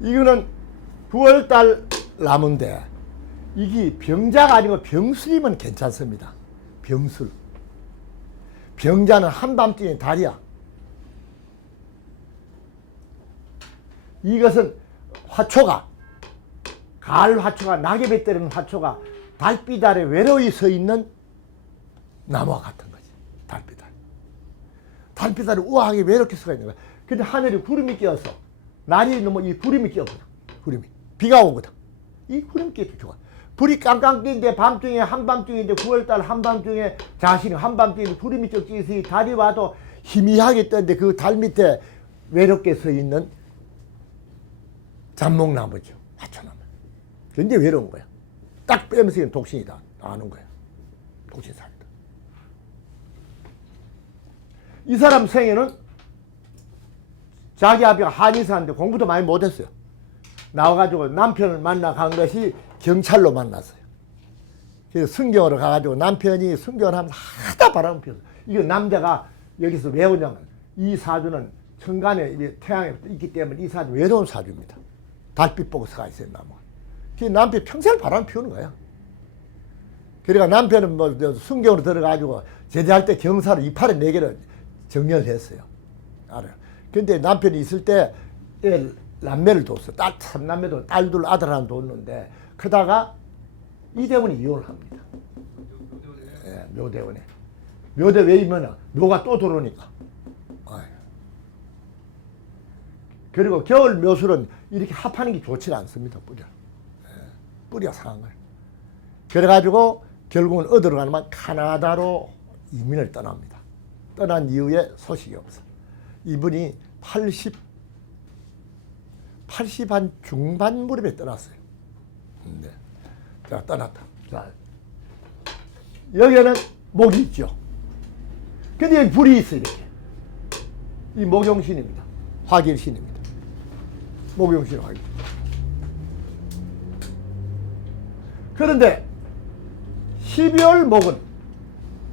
이거는 9월달 나무인데 이게 병자가 아니고 병술이면 괜찮습니다. 병술. 병자는 한밤중에 달이야. 이것은 화초가 가을 화초가 낙엽에 때리는 화초가 달빛 아래 외로이 서 있는 나무와 같은 거지. 달빛 아래. 달빛 아래 우아하게 외롭게 서 있는 거야. 근데 하늘에 구름이 끼어서 날이 너무 이 구름이 끼었거든. 구름이. 비가 오거든. 이 구름이 끼어서 좋아. 불이 깡깡 낀데 밤중에 한밤중인데 9월달 한밤중에 자신이 한밤중에 구름이 쭉 끼어서 이 달이 와도 희미하게 뜨는데 그 달 밑에 외롭게 서 있는 잡목나무죠. 화초나무. 굉장히 외로운 거야. 딱 빼면서 독신이다. 아는 거야. 독신살이다. 이 사람 생애는 자기 아비가 한의사인데 공부도 많이 못했어요. 나와가지고 남편을 만나 간 것이 경찰로 만났어요. 그래서 순경으로 가가지고 남편이 순경을 하면서 하다 바람을 피웠어요. 이거 남자가 여기서 왜 오냐면 이 사주는 천간에 태양에 있기 때문에 이 사주 외로운 사주입니다. 달빛 보고 서가 있어요, 나무. 그 남편 평생 바람 피우는 거야. 그러니까 남편은 뭐 순경으로 들어가지고 제대할 때 경사로 이팔에 네 개를 정렬을 했어요. 알아요. 근데 남편이 있을 때 애, 남매를 뒀어. 딸, 삼남매도 딸 둘 아들 하나 뒀는데 그다가 이대원이 이혼을 합니다. 예, 묘대원에. 묘대 왜이면 묘가 또 들어오니까. 그리고 겨울 묘술은 이렇게 합하는 게 좋지 않습니다. 뿌려. 예, 뿌려 걸. 그래가지고 결국은 어디로 가냐면 카나다로 이민을 떠납니다. 떠난 이후에 소식이 없어. 이분이 80, 80한 중반 무렵에 떠났어요. 네. 자, 떠났다. 자, 여기에는 목이 있죠. 근데 여기 불이 있어, 이렇게. 이 목용신입니다. 화길신입니다. 목용신 화길. 그런데 12월 목은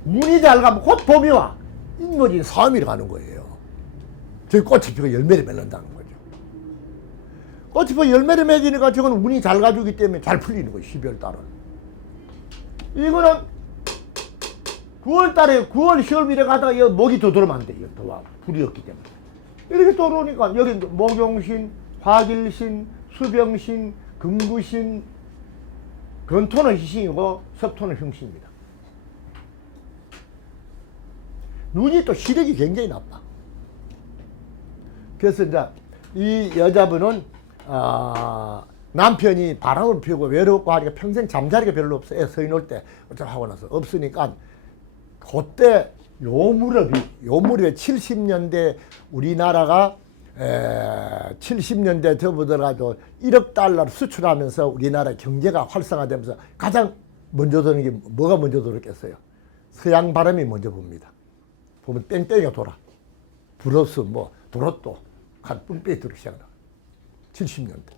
운이 잘 가면 곧 봄이 와. 인물이 사음이로 가는 거예요. 저기 꽃이 피고 열매를 맺는다는 거죠. 꽃이 피고 열매를 맺으니까 저건 운이 잘 가주기 때문에 잘 풀리는 거예요. 12월 달은. 이거는 9월 달에 9월 10월 이래 가다가 이 목이 더 들어오면 안 돼요. 더 와. 불이 없기 때문에. 이렇게 들어오니까 여기 목용신, 화길신, 수병신, 금구신, 건토는 희신이고 섭토는 흉신입니다. 눈이 또 시력이 굉장히 나빠. 그래서 이제 이 여자분은 아, 남편이 바람을 피우고 외롭고 하니까 평생 잠자리가 별로 없어. 애 서인 올 때 어쩌고 하고 나서 없으니까 그때 요 무렵이 요 무렵에 70년대 우리나라가 에, 70년대 접어들어가지고 1억 달러를 수출하면서 우리나라 경제가 활성화되면서 가장 먼저 도는 게 뭐가 먼저 돌았겠어요? 서양 바람이 먼저 봅니다. 보면 뺑뺑이가 돌아. 브러스, 뭐, 도로또, 한 뺑뺑이 들기 시작하다. 70년대.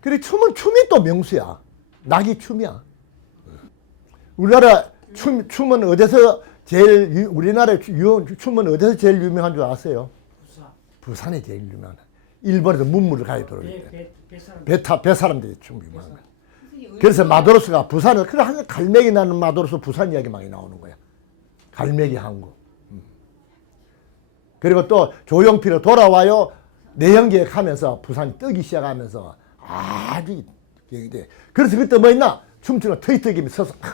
그래, 춤은, 춤이 또 명수야. 낙이 춤이야. 우리나라 춤, 춤은 어디서 제일, 유, 우리나라 유, 춤은 어디서 제일 유명한 줄 아세요? 부사 부산이 제일 유명한. 일본에서 문물을 가야 들어올 때. 배배배사람 배 타, 배 사람들이 춤 유명한 거야. 그래서 마도로스가 부산을 그래 한 갈매기 나는 마도로스 부산 이야기 많이 나오는 거야. 갈매기 항구. 음. 그리고 또 조용필을 돌아와요 내연기획 하면서 부산 뜨기 시작하면서 아주 이게 그래서 그때 뭐 있나 춤추는 터이터김이 서서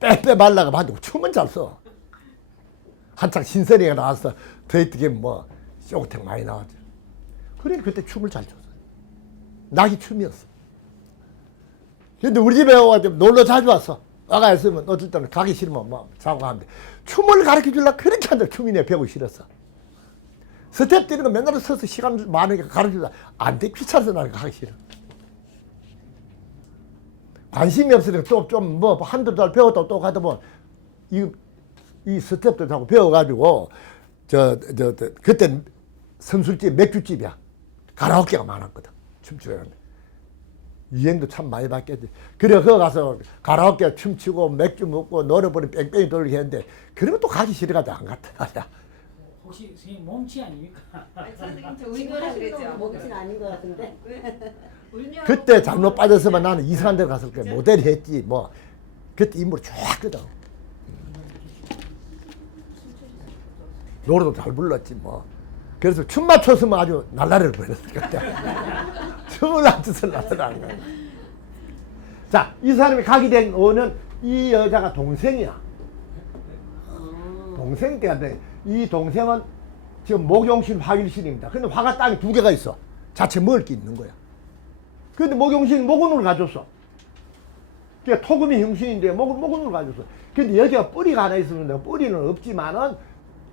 빼빼 말라가 봐도 춤은 잘 써. 한창 신세리가 나와서 터이터김 뭐 쇼호텔 많이 나왔죠. 그래 그때 춤을 잘 췄어요. 낙이 춤이었어. 근데 우리 집에 와서 놀러 자주 왔어. 아가 있으면 어쩔 때는 가기 싫으면 뭐 자고 하는데 춤을 가르쳐 주려 그렇게 한다 춤이네 배우기 싫었어. 스텝 뛰는 거 맨날 서서 시간 많으니까 가르쳐 주려 안 돼. 귀찮아서 나는 가기 싫어. 관심이 없으니까 또좀뭐 한두 달 배웠다 또 가다 보면 이, 이 스텝도 자꾸 배워가지고 저, 저, 저 그때 선술집 맥주집이야. 가라오케가 많았거든. 춤추려는데. 유행도 참 많이 바뀌었지. 그래, 거기 가서 가라오케 춤추고 맥주 먹고 노래부르 뺑뺑이 돌리게 했는데, 그러면 또 가기 싫어가지고 안 갔다 말이야. 혹시 선생님 몸치 아닙니까? 선생님 저 하시는 그랬죠. 먹진 아닌 것 같은데. 그때 잘못 빠졌으면 나는 이상한 데 가서 그냥 모델 했지, 뭐. 그때 인물이 좋았거든. 노래도 잘 불렀지, 뭐. 그래서 춤 맞췄으면 아주 날라리를 보였어, 그때. 춤을 안 춰서 날라라는 거야. 자, 이 사람이 가게 된 어는 이 여자가 동생이야. 동생 때인데 이 동생은 지금 목용신 화일신입니다. 근데 화가 땅에 두 개가 있어. 자체 먹을 게 있는 거야. 근데 목용신이 목운을 가졌어. 그게 토금이 형신인데 목, 목운을 가졌어. 근데 여기가 뿌리가 하나 있으면 뿌리는 없지만은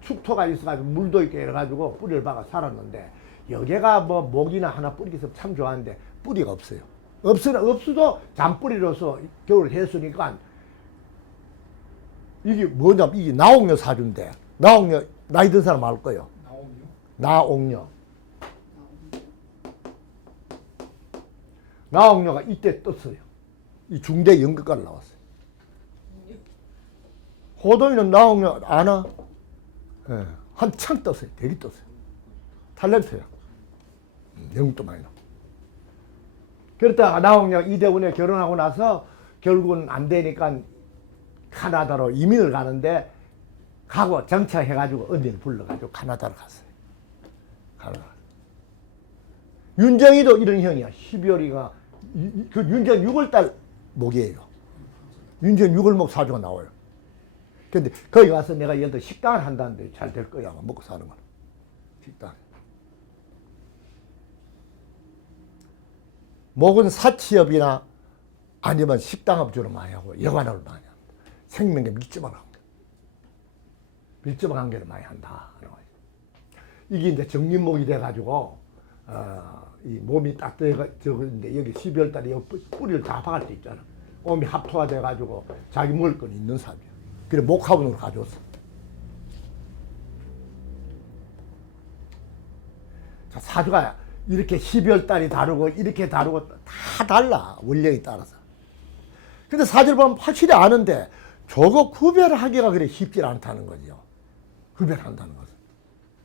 축토가 있어가지고 물도 있게 해가지고 뿌리를 박아 살았는데 여기가 뭐 목이나 하나 뿌리가 있으면 참 좋아하는데 뿌리가 없어요. 없으나 없어도 잔뿌리로서 겨울 했으니까 이게 뭐냐면 이게 나옥녀 사주인데 나옥녀 나이 든 사람 알 거예요. 나옥녀. 나옥녀가 이때 떴어요. 이 중대 연극가를 나왔어요. 호동이는 나옥녀 아나? 예, 한창 떴어요. 되게 떴어요. 탤런트야. 음, 연극도 많이 나고. 그랬다가 나옥녀 이대훈에 결혼하고 나서 결국은 안 되니까 카나다로 이민을 가는데 가고 정착해가지고 언니를 불러가지고 카나다로 갔어요. 카나다. 윤정이도 이런 형이야. 12월이가 그 윤정 6월달 목이에요. 윤정 6월 목 사주가 나와요. 근데 거기 가서 내가 얘들 식당을 한다는데 잘 될 거야. 먹고 사는 거는. 식당. 목은 사치업이나 아니면 식당업 주로 많이 하고 여관업을 많이 합니다. 생명계 밀접한 관계. 밀접한 관계를 많이 한다. 이게 이제 정림목이 돼가지고, 어, 이 몸이 따뜻해가지고, 여기 12월 달에 뿌리를 다 박을 때 있잖아. 몸이 합토가 돼가지고 자기 먹을 건 있는 사람이야. 그래, 목화분으로 가져왔어. 자, 사주가 이렇게 12월 달이 다르고 이렇게 다르고 다 달라. 원령에 따라서. 근데 사주를 보면 확실히 아는데 저거 구별하기가 그래 쉽지 않다는 거죠. 구별한다는 것은.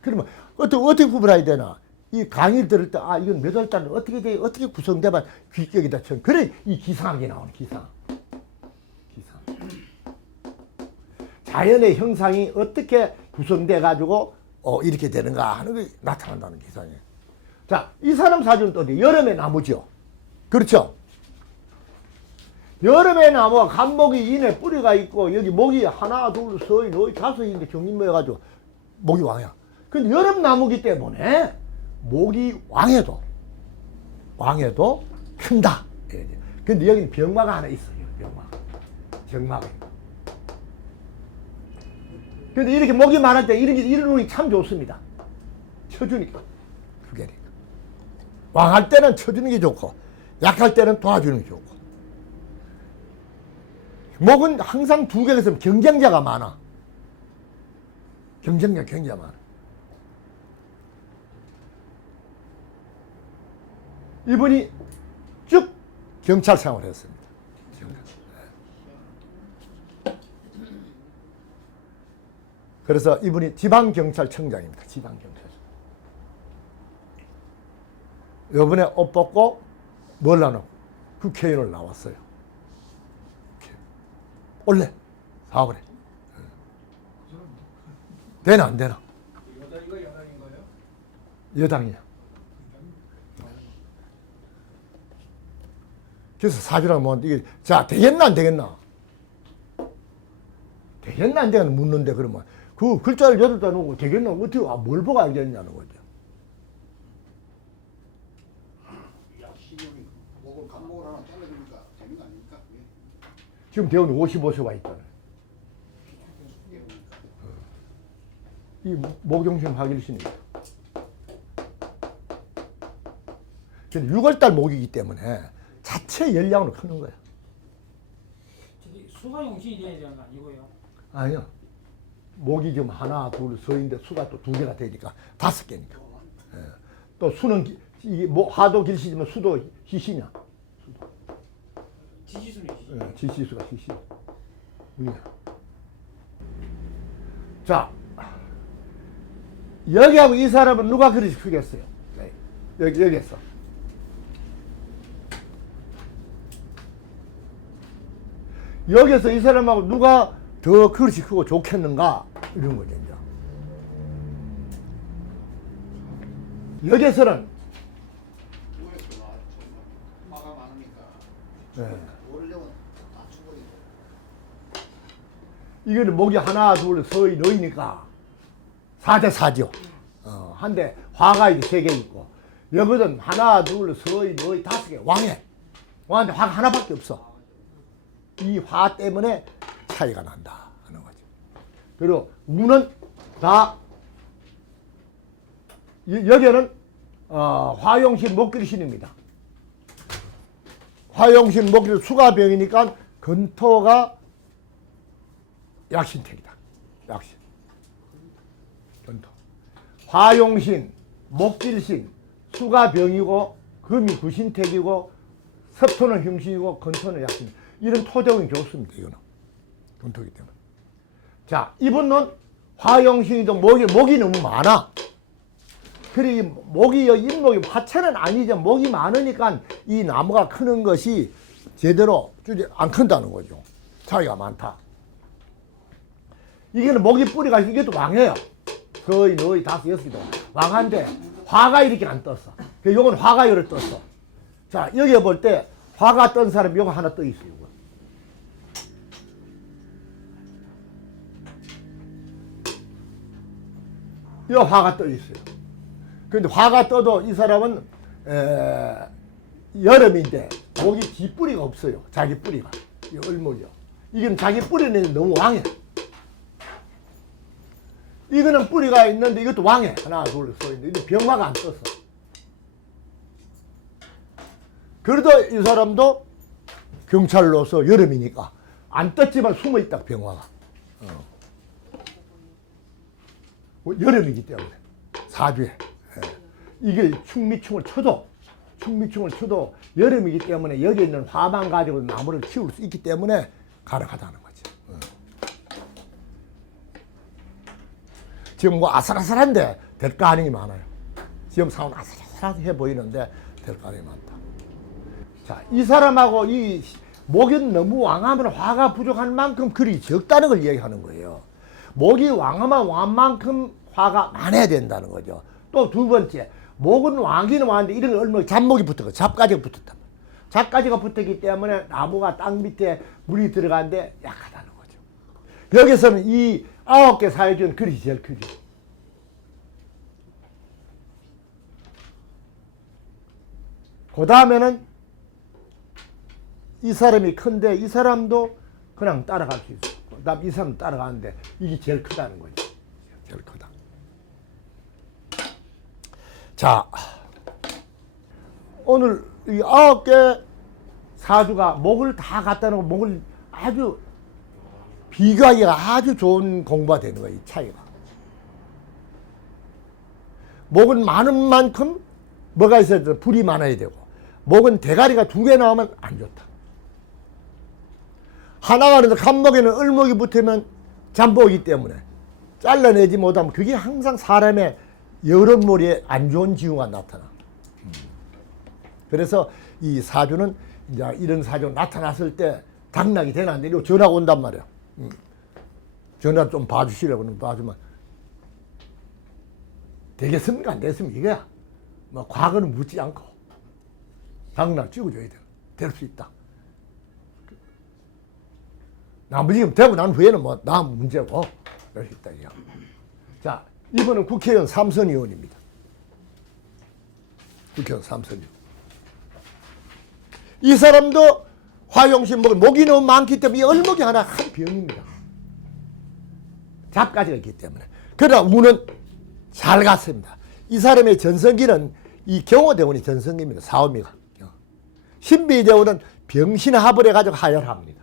그러면 어떻게, 어떻게 구별해야 되나? 이 강의를 들을 때, 아, 이건 몇월 달은 어떻게 돼, 어떻게 구성되면 귀격이다. 전 그래, 이 기상학이 나오는. 기상. 자연의 형상이 어떻게 구성돼 가지고 어, 이렇게 되는가 하는 게 나타난다는 기상이에요. 자, 이 사람 사주는 또? 여름의 나무죠. 그렇죠? 여름의 나무가 간목이 이내 뿌리가 있고 여기 목이 하나, 둘, 셋, 넷, 다섯 인데 정리 모여가지고 목이 왕이야. 근데 여름 나무기 때문에 목이 왕해도 왕해도 큰다. 근데 여기는 병마가 하나 있어요. 병마. 병마가. 근데 이렇게 목이 많을 때 이런 게 이런 운이 참 좋습니다. 쳐주니까 그게 왕할 때는 쳐주는 게 좋고 약할 때는 도와주는 게 좋고 목은 항상 두 개가 있으면 경쟁자가 많아. 경쟁자 굉장히 많아. 이분이 쭉 경찰 생활을 했습니다. 그래서 이분이 지방경찰청장입니다. 지방경찰청. 요번에 옷 벗고 뭘 하노? 국회의원을 나왔어요. 원래 사업을 해. 되나 안 되나? 여당이냐? 그래서 사주랑 뭐 이게 자 되겠나 안 되겠나? 되겠나 안 되겠나 묻는데 그러면 그 글자를 여덟 자 놓고 되겠나 어떻게 아, 뭘 보고 알겠냐는 거죠. 그게? 지금 대원이 55세가 있잖아요. 그러니까. 이 목용신 박일신입니다. 근데 6월달 목이기 때문에 자체 열량으로 크는 거야. 저기 수가 용신이 되는 거 아니고요. 아니요. 목이 지금 하나, 둘, 서인데 수가 또 두 개가 되니까 다섯 개니까. 예. 또 수는 기- 이게 뭐 화도 길시지만 수도 희시냐. 수도. 지지수는 지지. 예, 지시수가 지시. 위에. 자, 여기하고 이 사람은 누가 그리 크겠어요? 네. 여기, 여기에서. 여기서 이 사람하고 누가 더 그릇이 크고 좋겠는가? 이런 거죠, 이제. 여기서는, 많으니까 예. 이거는 목이 하나, 둘, 서이 너희니까 4대 4죠. 어, 한데 화가 이렇게 세개 있고 여기는 하나, 둘, 서이, 너희 다섯 개 왕해. 왕한테 화가 하나밖에 없어. 이 화 때문에 차이가 난다 하는 거죠. 그리고 우는 다 여- 여기는 어, 화용신 목길신입니다. 화용신 목길 수가병이니까 근토가 약신택이다. 약신. 전토. 화용신, 목질신, 수가 병이고 금이 구신택이고 섭토는 흉신이고 건토는 약신. 이런 토적은 좋습니다. 이거는 건토기 때문에. 자, 이분은 화용신이도 목이 목이 너무 많아. 그리 목이 잇목이 화채는 아니죠. 목이 많으니까 이 나무가 크는 것이 제대로 안 큰다는 거죠. 차이가 많다. 이게는 목이 뿌리가 이게 또 왕해요. 거의 너희 다섯 여섯 개도 왕한데 화가 이렇게 안 떴어. 그 요건 화가 이렇게 떴어. 자 여기 볼 때 화가 뜬 사람이 요거 하나 떠 있어요. 요 화가 떠 있어요. 근데 화가 떠도 이 사람은 에, 여름인데 목이 뒷뿌리가 없어요. 자기 뿌리가. 이 얼목이요. 이건 자기 뿌리는 너무 왕해. 이거는 뿌리가 있는데 이것도 왕해. 하나, 둘, 서 있는데 이거 병화가 안 떴어. 그래도 이 사람도 경찰로서 여름이니까 안 떴지만 숨어 있다 병화가. 어. 뭐 여름이기 때문에 사주에 예. 이게 충미충을 쳐도 충미충을 쳐도 여름이기 때문에 여기 있는 화만 가지고 나무를 키울 수 있기 때문에 가능하다는 거지. 어. 지금 뭐 아슬아슬한데 될 가능이 많아요. 지금 상황 아슬아슬해 보이는데 될 가능이 많다. 자, 이 사람하고 이 목이 너무 왕하면 화가 부족한 만큼 글이 적다는 걸 얘기하는 거예요. 목이 왕하면 왕만큼 화가 많아야 된다는 거죠. 또 두 번째, 목은 왕기는 왕인데 이런 거 얼마 잡목이 붙었고 잡가지가 말이에요. 잡가지가 붙었기 때문에 나무가 땅 밑에 물이 들어가는데 약하다는 거죠. 여기서는 이 아홉 개 사회 중 글이 제일 크죠. 그 다음에는 이 사람이 큰데 이 사람도 그냥 따라갈 수 있어. 그다음 이 사람 따라가는데 이게 제일 크다는 거죠. 제일 크다. 자, 오늘 이 아홉 개 사주가 목을 다 갖다 놓고 목을 아주 비교하기가 아주 좋은 공부가 되는 거예요. 이 차이가. 목은 많은 만큼 뭐가 있어야 돼? 불이 많아야 되고 목은 대가리가 두 개 나오면 안 좋다. 하나가 그래서 간목에는 을목이 붙으면 잠복이기 때문에 잘라내지 못하면 그게 항상 사람의 여론몰이에 안 좋은 징후가 나타나. 음. 그래서 이 사주는 이제 이런 사주 나타났을 때 당락이 되는데 이거 전화가 온단 말이야. 음. 전화 좀 봐주시라고 그러면 봐주면 되겠습니까? 안 됐습니까? 이거야. 뭐 과거는 묻지 않고 당락 찍어줘야 돼. 될 수 있다. 나머지 지금 되고 난 후에는 뭐 나 문제고 이럴 수 있다 이거. 자 이번은 국회의원 삼선 의원입니다. 국회의원 삼선 의원. 이 사람도 화용신 목이 목이 너무 많기 때문에 이 얼목이 하나 큰 병입니다. 잡가지가 있기 때문에. 그러나 운은 잘 갔습니다. 이 사람의 전성기는 이 경호대원이 전성기입니다. 사오미가. 신비대원은 병신합을 해가지고 하열합니다.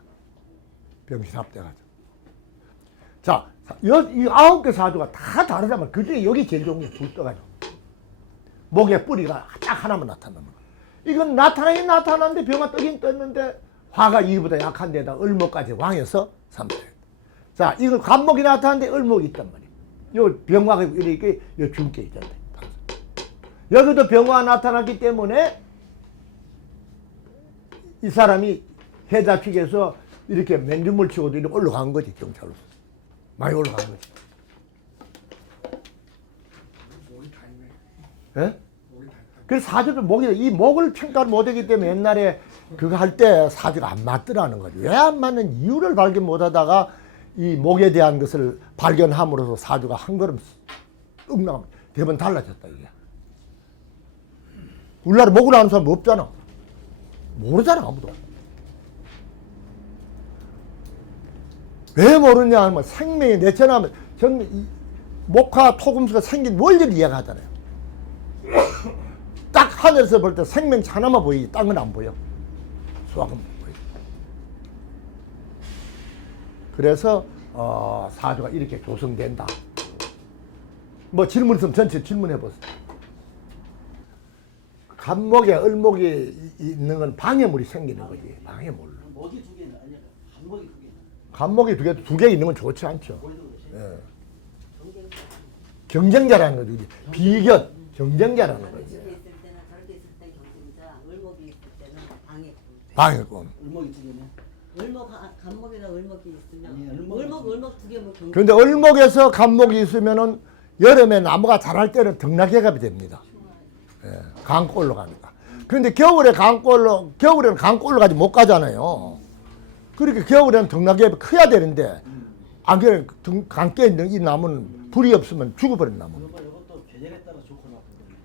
병신합 돼가지고. 자, 여, 이 아홉 개 사주가 다 다르다면 그 중에 여기 제일 좋은 게불 떠가지고. 목에 뿌리가 딱 하나만 나타나는 거야. 이건 나타나긴 나타났는데 병아 뜨긴 떴는데 화가 이보다 약한 데다 을목까지 왕해서 삼다. 자, 이거 간목이 나타나는데 을목이 있단 말이에요. 요 병화가 이렇게 요 중께 있잖아요. 여기도 병화가 나타났기 때문에 이 사람이 해자픽에서 이렇게 맨주물 치고도 이렇게 올라간 거지, 경찰로서. 많이 올라간 거지. 예? 그래서 사주도 목이 이 목을 평가를 못하기 때문에 옛날에 그거 할 때 사주가 안 맞더라는 거지. 왜안 맞는 이유를 발견 못하다가 이 목에 대한 것을 발견함으로써 사주가 한 걸음 뚝 나가면 대번 달라졌다 이게. 우리나라 목을 아는 사람 없잖아. 모르잖아 아무도. 왜 모르냐 하면 생명이 내천하면 전이 목화 토금수가 생긴 원리를 이해하잖아요. 딱 하늘에서 볼 때 생명체 하나만 보이지 딴건안 보여. 수학은 못 보여. 그래서 어, 사주가 이렇게 조성된다. 뭐 질문 있으면 전체 질문해 보세요. 간목에 을목이 이- 있는 건 방해물이 생기는 거지. 방해물. 목이 두 개는 아니야. 한목이 간목이 두 개, 두 개 있는 건 좋지 않죠. 예. 경쟁자라는 거지. 비견, 경쟁자라는 거지. 저렇게 있을 때는 저렇게 있을 때 경쟁자, 을목이 있을 때는 방해꾼. 방해꾼. 을목이 두 개네. 을목 아, 간목이나 을목이 있으면 을목. 을목 두 개 뭐 경쟁. 그런데 을목에서 간목이 있으면은 여름에 나무가 자랄 때는 등락해갑이 됩니다. 예, 강골로 가니까. 그런데 겨울에 강골로, 겨울에는 강골로 가지 못 가잖아요. 그러니까 겨울에는 등락해갑이 커야 되는데, 안 그래, 등, 강깨 있는 이 나무는 불이 없으면 죽어버린 나무. 이거 이것도 계절에 따라 좋고 나쁘거든요.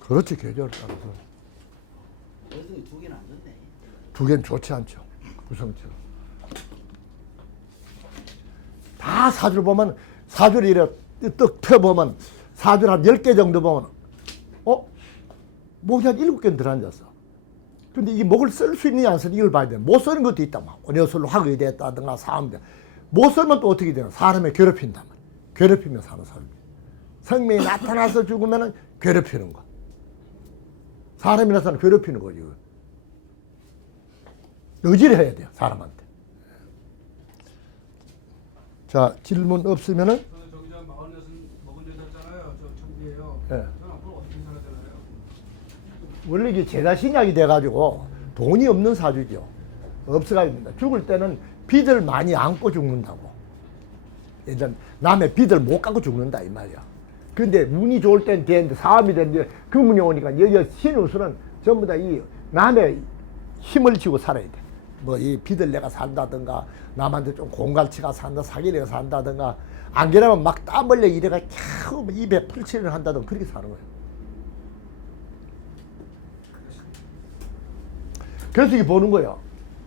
그렇지, 계절 따라서. 그래서 두 개는 안 좋네. 두 개는 좋지 않죠. 구성체가. 다 사주를 보면, 사주를 이렇게 떡 펴보면, 사주를 한 10개 정도 보면, 어? 목이 한 7개는 들어앉았어. 근데 이 목을 쓸 수 있느냐 안 쓰느냐 이걸 봐야 돼. 못 쓰는 것도 있다. 막 원효술로 학이 됐다든가 사람들. 못 쓰면 또 어떻게 되나? 사람을 괴롭힌단 말이야. 괴롭히며 사는 사람. 생명이 나타나서 죽으면 괴롭히는 거. 사람이 나타나서 괴롭히는 거지. 의지를 해야 돼요, 사람한테. 자, 질문 없으면은, 저는 저기 저 마흔여섯 먹은 여자잖아요. 저 청비예요. 예. 저는 앞으로 어떻게 살아야 되나요? 원래 이게 제자 신약이 돼가지고 돈이 없는 사주죠. 없어가지고 죽을 때는 빚을 많이 안고 죽는다고. 예전 남의 빚을 못 갖고 죽는다 이 말이야. 근데 운이 좋을 땐 되는데 사업이 되는데 그 운이 오니까 여기 신우수는 전부 다 이 남의 힘을 쥐고 살아야 돼. 뭐 이 빚을 내가 산다든가 남한테 좀 공갈치가 산다 사기 내가 산다든가 안 그러면 막땀 흘려 이래가 캬 입에 풀칠을 한다든가 그렇게 사는 거예요. 그래서 이게 보는 거야.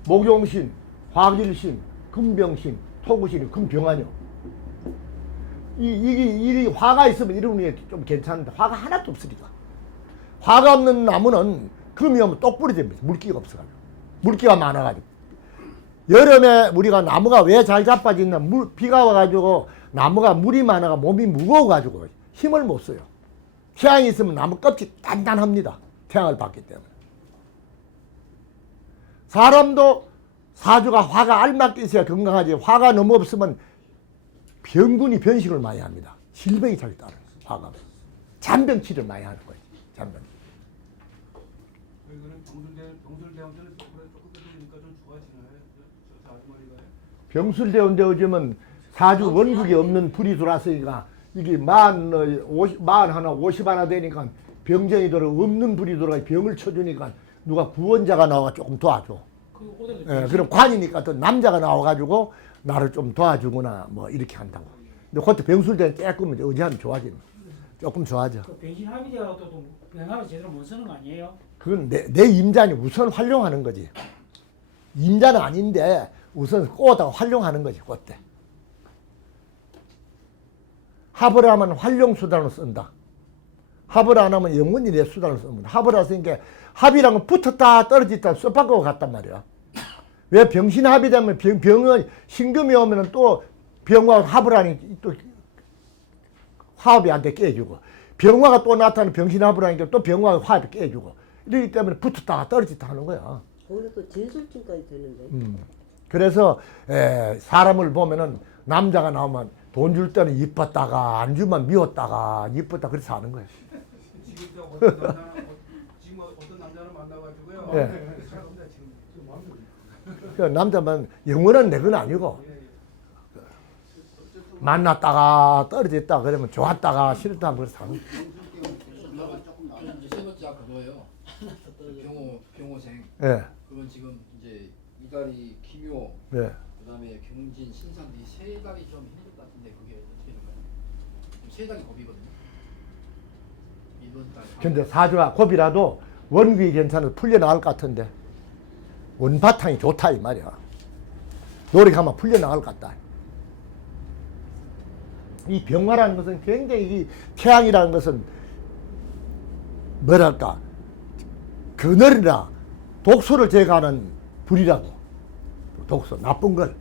목용신, 화길신, 금병신, 토구신이 금병하냐. 이, 이게, 이 화가 있으면 이런 운이 좀 괜찮은데 화가 하나도 없으니까. 화가 없는 나무는 금이 오면 똑부리 됩니다. 물기가 없어가지고. 물기가 많아가지고. 여름에 우리가 나무가 왜 잘 자빠지냐. 물, 비가 와가지고 나무가 물이 많아가 몸이 무거워가지고 힘을 못 써요. 태양이 있으면 나무 껍질 단단합니다. 태양을 받기 때문에. 사람도 사주가 화가 알맞게 있어야 건강하지 화가 너무 없으면 병군이 변식을 많이 합니다. 질병이 잘 따르는 화가. 잔병치를 많이 하는 거예요. 잔병. 저희는 병술대 병술대원 때는 조금 조금 되니까 좀 좋아지나요? 저, 저 아주머니가요? 병술대원데 요즘은 사주 원국이 없는 불이 들어왔으니까 이게 만, 어, 오십, 만 하나, 오십 하나 되니까 병정이 들어 없는 불이 들어가 병을 쳐주니까 누가 구원자가 나와 조금 도와줘. 그 오늘 예, 그럼 관이니까 또 남자가 나와가지고 나를 좀 도와주거나 뭐 이렇게 한다고. 근데 그것도 병술대는 조금 이제 의지하면 좋아지는. 조금 좋아져. 그 변신 또 병합을 제대로 못 쓰는 거 아니에요? 그건 내, 내 임자니 우선 활용하는 거지. 임자는 아닌데 우선 꼬다가 활용하는 거지, 그때. 합을 하면 활용 수단으로 쓴다. 합을 안 하면 영원히 내 수단으로 씁니다. 합을 하으니까 합이랑은 붙었다 떨어졌다 쇠바꾸고 갔단 말이야. 왜 병신 합이 되면 병, 병은 신금이 오면은 또 병과 합을 하니 또 화합이 안 돼 깨지고 병화가 또 나타나는 병신 합을 하니까 또 병화가 화합이 깨지고 이러기 때문에 붙었다가 떨어졌다 하는 거야. 거기서 또 진술증까지 되는데. 음. 그래서 에, 사람을 보면은 남자가 나오면 돈 줄 때는 이뻤다가 안 주면 미웠다가 이뻤다 그래서 하는 거예 예. 지금 지금. 그 남자만 영원한 내건 아니고. 만났다가 떨어졌다 그러면 좋았다가 싫었다 그래서 하는 거예요. 그럼 이제 세 번째 그거예요. 병호 병호생. 예, 그건 지금 이제 이다리 김효 예. 그다음에 경진 신산 이세 달이 좀 힘들 것 같은데 그게 어떻게 되는 거예요? 세 달이 겁이거든요. 이번 달. 근데 사주가 고비라도 원국이 괜찮아서 풀려나갈 것 같은데. 원바탕이 좋다 이 말이야. 노력하면 풀려나갈 것 같다. 이 병화라는 것은 굉장히 이 태양이라는 것은 뭐랄까? 그늘이나 독소를 제거하는 불이라고. 독소 나쁜 걸.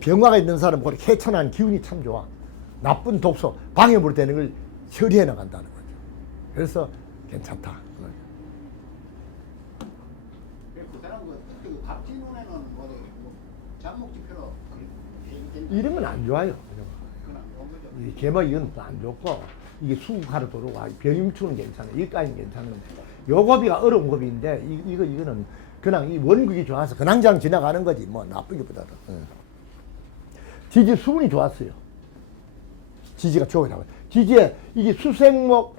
병화가 있는 사람은 그렇게 해천한 기운이 참 좋아. 나쁜 독소 방해물 되는 걸 처리해 나간다는 거죠. 그래서 괜찮다 그 사람 그 특히 그 갑지 눈에는 뭐 잡목지표로 건안 좋아요. 그건 안 좋고 이게 수국하러 들어와. 병임충은 괜찮아 일까지는 괜찮은데. 요 고비가 어려운 고비인데 이, 이거 이거는 그냥 이 원국이 좋아서 그냥저냥 지나가는 거지. 뭐 응. 지지 수분이 좋았어요. 지지가 좋아요. 지지에 이게 수생목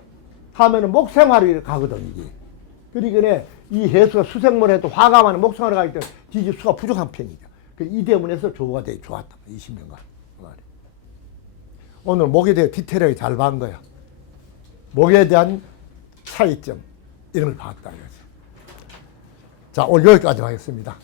하면은 목생화로 가거든 이게. 그러니까 이 해수가 수생목을 해도 화가하면 목생화로 가기 때문에 지지 수가 부족한 편이죠. 그 이 때문에서 조가 되게 좋았다 20년간 그. 오늘 목에 대해 디테일하게 잘 봐은 거야. 목에 대한 차이점 이런 걸 봤다. 자 오늘 여기까지 하겠습니다.